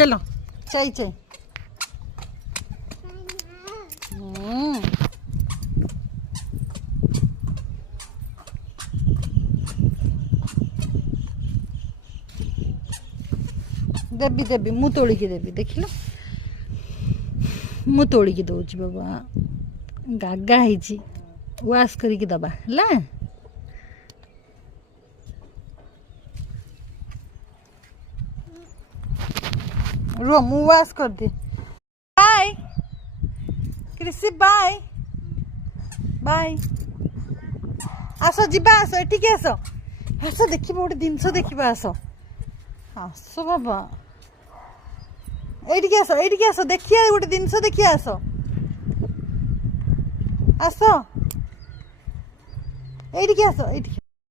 चलो चाय चाय देवी देवी मु तोलिकी देवी देखिल मु तोलिकी दौची बाबा गागा है वाश करिकी दबा है रो मु वाश कर दे बाय कृषि बाय बाय आस जीवा आस एटिक आस आस देख गोटे जिनस देखा आस आस बाबा एटिक आस देखिए गोटे जिनस देखिए आस आस एटिक आस एटिक